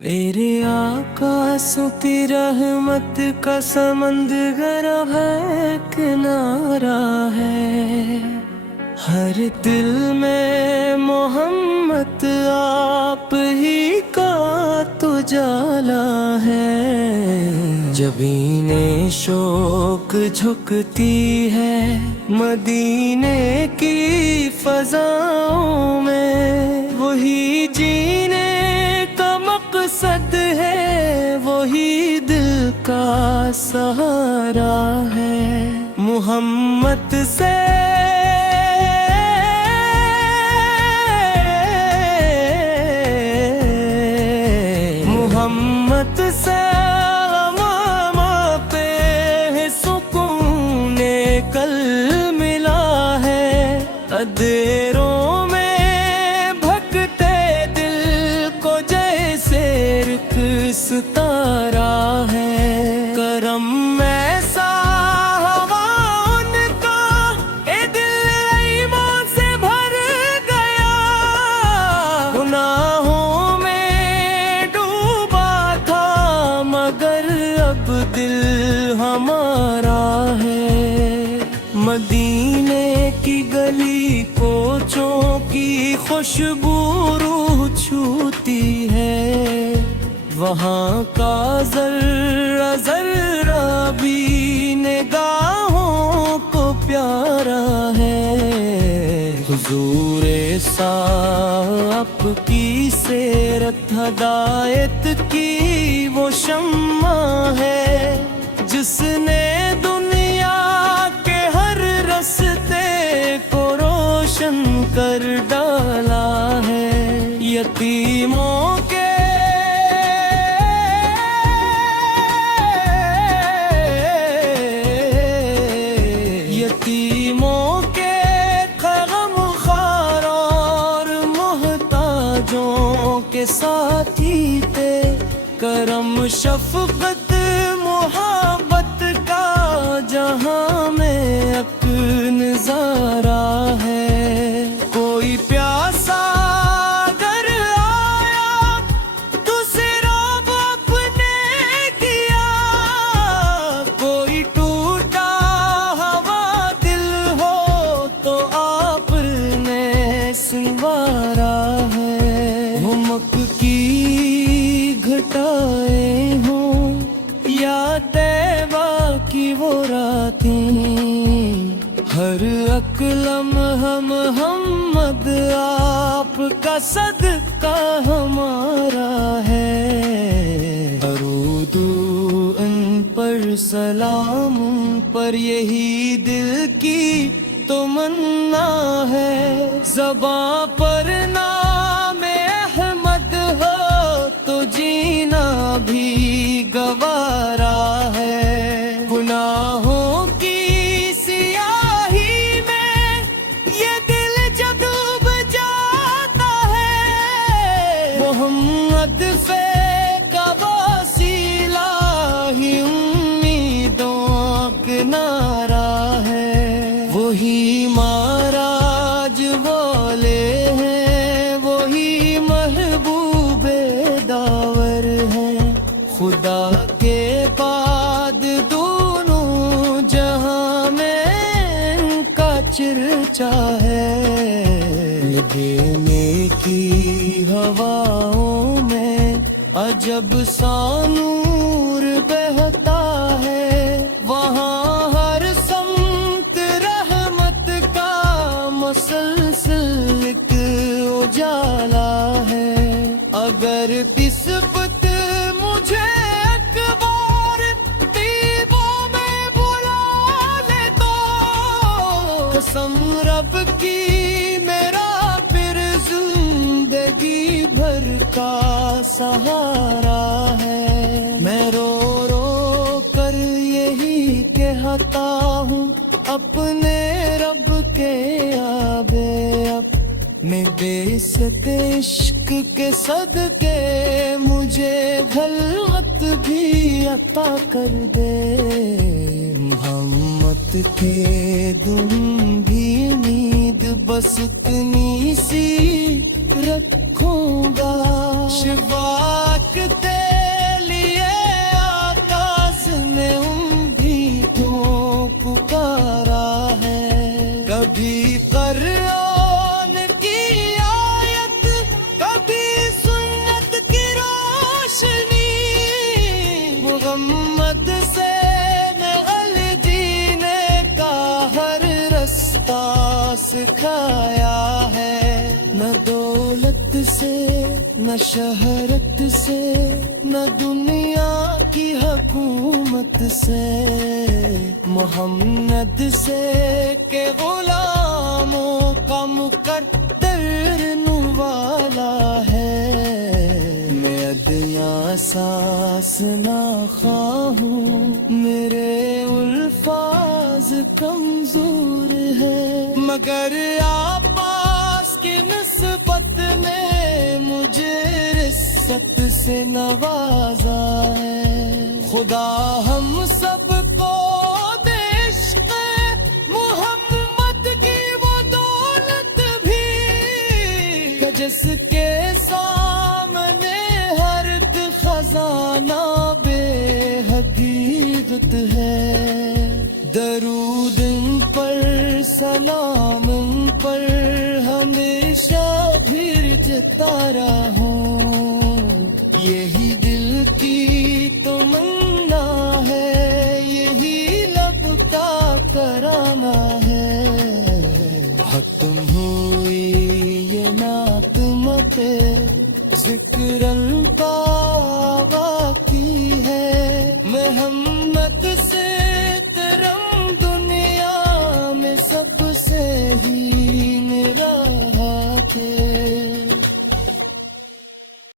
मेरे आका सुती रहमत का समंदर है किनारा है। हर दिल में मोहम्मद आप ही का तो जाला है। जबीने शोक झुकती है मदीने की फजाओं में। वही जीने का मकसद है, वही दिल का सहारा है। मोहम्मद से मामा पे सुकून कल मिला है। अंधेरों में भटकते दिल को जैसे एक सितारा है। करम ऐसा हवा उनका, ए दिल ईमान से भर गया। गुनाहों में डूबा था मगर अब दिल हमारा है। मदीने की गली कोचों की खुशबू रूह छूती है। वहाँ का जर्रा जर्रा भी निगाहों को प्यारा है। हुजूरे साप की सीरत हदायत की वो शम्मा है। जिसने दुनिया के हर रस्ते को रोशन कर डाला है। यतीमों के गमख्वार और मुहताजों के साथी थे। करम शफकत मोहब्बत का जहां में अक नजारा है। कोई प्यासा अगर आया तो सिराब अपने किया। कोई टूटा हवा दिल हो तो आपने संवारा है। हुमक की घटाएं हों या तैबा की वो रातें, हर अकलम हम मोहम्मद आपका सदका हमारा है। दरूदो उन पर सलाम पर यही दिल की तमन्ना है। ज़बां पर नाम अहमद हो तो जीना भी गवारा है। गुनाहों की सियाही में ये दिल जब डूब जाता है। मोहम्मद पे का वसीला ही उम्मीदों का नारा है। वही महाराज बोले हैं, वही महबूबे दावर हैं। खुदा के बाद दोनों जहां में इनका चर्चा है। देने की हवाओं में अजब सा नूर बहता है। वहाँ हर समत रहमत का मुसलसल एक उजाला है। अगर तिस्बत मुझे अकबार दीवों में बुला ले तो कसम रब की मेरा फिर जिंदगी भर का सहारा है। मैं रो रो कर यही कहता हूँ अपने रब के आबे अब में बेइज्जत इश्क के सदके मुझे खलवत भी अता कर दे। मोहम्मद के तुम भी उम्मीद बस इतनी सी रखो। लिखूंगा शिफाक तेरे लिए आकाश ने उम्मीद को पुकारा है कभी कुरान की आयत कभी सुन्नत की रोशनी मोहम्मद से नगल जीने का हर रास्ता सिखाया है न दौलत से न शहरत से न दुनिया की हुकूमत से मोहम्मद से के गुलामों का मुकद्दर वाला है मैं अदना सांस ना खाऊं मेरे अल्फाज कमजोर है मगर आप पास की निस्बत ने मुझे रिस्सत से नवाजा है खुदा हम सबको दे इश्क़ मोहम्मद की वो दौलत भी कि जिसके सामने हर एक खजाना बेहकीकत है दरूद इन पर सलाम इन पर हमेशा भिजता रहूं यही दिल की तमन्ना है यही लब का कराना है खत्म हुई ये नात मते जिक्र का बाकी है मोहम्मद से